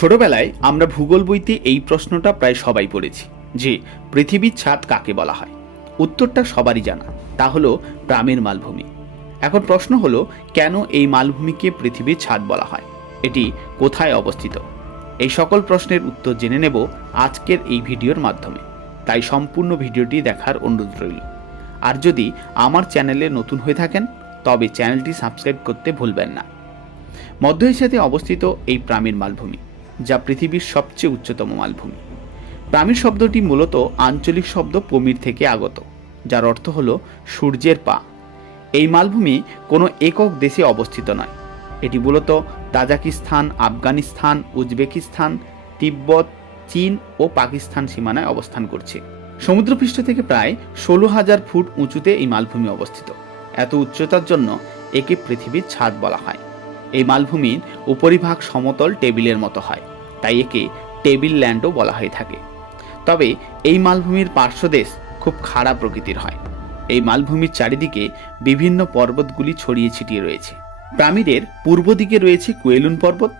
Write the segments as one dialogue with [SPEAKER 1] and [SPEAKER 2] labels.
[SPEAKER 1] ছোটবেলায় আমরা ভূগোল বইতে এই প্রশ্নটা প্রায় সবাই পড়েছি, যে পৃথিবীর ছাদ কাকে বলা হয়? উত্তরটা সবারই জানা, তা হলো প্রামের মালভূমি। এখন প্রশ্ন হলো, কেন এই মালভূমিকে পৃথিবীর ছাদ বলা হয়? এটি কোথায় অবস্থিত? এই সকল প্রশ্নের উত্তর জেনে নেব আজকের এই ভিডিওর মাধ্যমে। তাই সম্পূর্ণ ভিডিওটি দেখার অনুরোধ রইল। আর যদি আমার চ্যানেলে নতুন হয়ে থাকেন, তবে চ্যানেলটি সাবস্ক্রাইব করতে ভুলবেন না। মধ্য এশিয়াতে অবস্থিত এই প্রামীর মালভূমি। যা পৃথিবীর সবচেয়ে উচ্চতম মালভূমি। প্রামীর শব্দটি মূলত আঞ্চলিক শব্দ পমির থেকে আগত, যার অর্থ হল সূর্যের পা। এই মালভূমি কোনো একক দেশে অবস্থিত নয়। এটি মূলত তাজাকিস্তান, আফগানিস্তান, উজবেকিস্তান, তিব্বত, চীন ও পাকিস্তান সীমানায় অবস্থান করছে। সমুদ্রপৃষ্ঠ থেকে প্রায় ষোলো হাজার ফুট উঁচুতে এই মালভূমি অবস্থিত। এত উচ্চতার জন্য একে পৃথিবীর ছাদ বলা হয়। এই মালভূমির উপরিভাগ সমতল টেবিলের মতো হয়, তাই একে টেবিল ল্যান্ডও বলা হয়ে থাকে। তবে এই মালভূমির পার্শ্বদেশ খুব খাড়া প্রকৃতির হয়। এই মালভূমির চারিদিকে বিভিন্ন পর্বতগুলি ছড়িয়ে ছিটিয়ে রয়েছে। প্রামিডের পূর্ব দিকে রয়েছে কুয়েলুন পর্বত,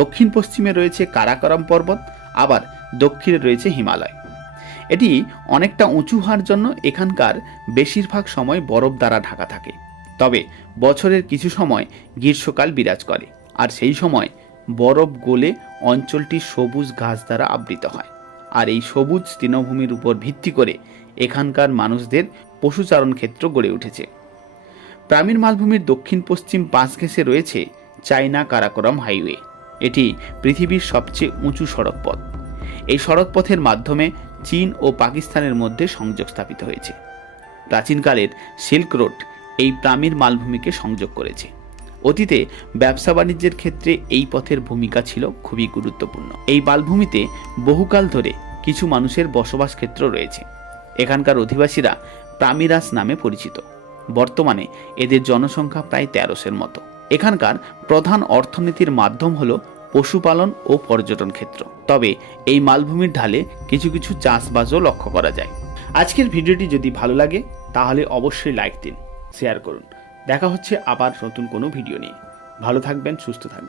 [SPEAKER 1] দক্ষিণ পশ্চিমে রয়েছে কারাকরম পর্বত, আবার দক্ষিণে রয়েছে হিমালয়। এটি অনেকটা উঁচু হওয়ার জন্য এখানকার বেশিরভাগ সময় বরফ দ্বারা ঢাকা থাকে। তবে বছরের কিছু সময় গ্রীষ্মকাল বিরাজ করে, আর সেই সময় বরফ গলে অঞ্চলটি সবুজ ঘাস দ্বারা আবৃত হয়। আর এই সবুজ তৃণভূমির উপর ভিত্তি করে এখানকার মানুষদের পশুচারণ ক্ষেত্র গড়ে উঠেছে। প্রামীর মালভূমির দক্ষিণ পশ্চিম পাশ ঘেঁষে রয়েছে চায়না কারাকোরাম হাইওয়ে। এটি পৃথিবীর সবচেয়ে উঁচু সড়ক পথ এই সড়ক পথের মাধ্যমে চীন ও পাকিস্তানের মধ্যে সংযোগ স্থাপিত হয়েছে। প্রাচীনকালের সিল্ক রোড এই প্রামীর মালভূমিকে সংযোগ করেছে। অতীতে ব্যবসা বাণিজ্যের ক্ষেত্রে এই পথের ভূমিকা ছিল খুবই গুরুত্বপূর্ণ। এই মালভূমিতে বহুকাল ধরে কিছু মানুষের বসবাস ক্ষেত্র রয়েছে। এখানকার অধিবাসীরা প্রামিরাস নামে পরিচিত। বর্তমানে এদের জনসংখ্যা প্রায় তেরোশের মতো। এখানকার প্রধান অর্থনীতির মাধ্যম হল পশুপালন ও পর্যটন ক্ষেত্র। তবে এই মালভূমির ঢালে কিছু কিছু চাষবাসও লক্ষ্য করা যায়। আজকের ভিডিওটি যদি ভালো লাগে, তাহলে অবশ্যই লাইক দিন। শেয়ার করুন দেখা হচ্ছে আবার নতুন কোনো ভিডিও নিয়ে। ভালো থাকবেন সুস্থ থাকবেন।